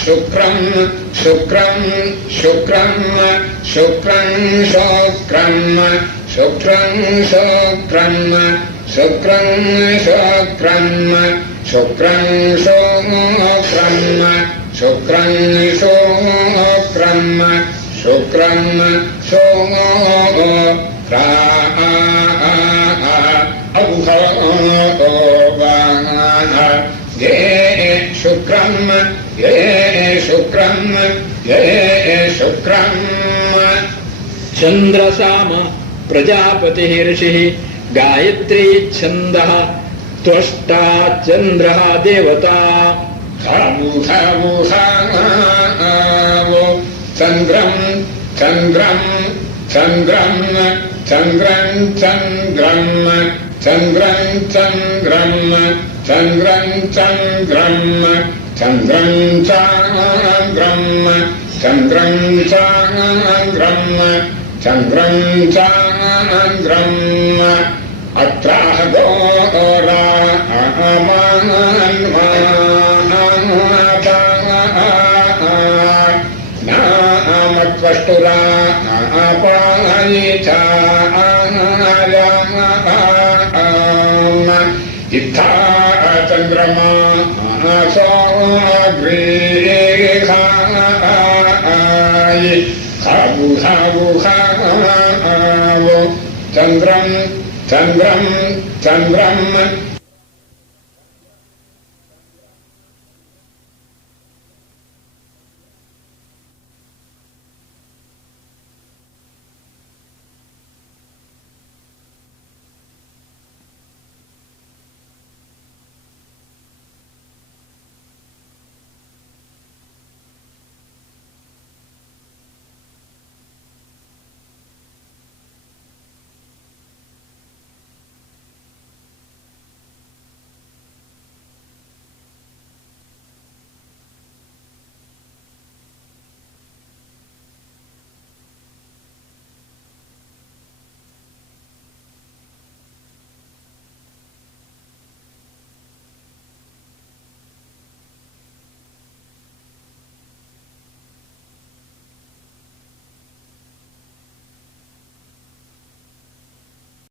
శుక్రం శుక్రం శుక్రం శుక్రం శుక్రం శుక్రం శుక్రం శుక్రం శుక్రం శుక్రం శుక్రం శుక్రం శుక్రం శుక్రం శుక్రం శుక్రం శుక్రం చంద్రసామ ప్రజాపతి ఋషి గాయత్రీ ఛందః త్వష్టా చంద్రః దేవతా చంద్రం చంద్రం చంద్రం చంద్రం చంద్రం చంద్రం చంద్రం చంద్రం చంద్రం చంద్రం చంద్రం చంద్రం చంద్రం చంద్రం చంద్రం అత్రాహ గోరా నామత్వష్టురా ఇత్థా చంద్రమా చంద్రం చంద్రం చంద్రం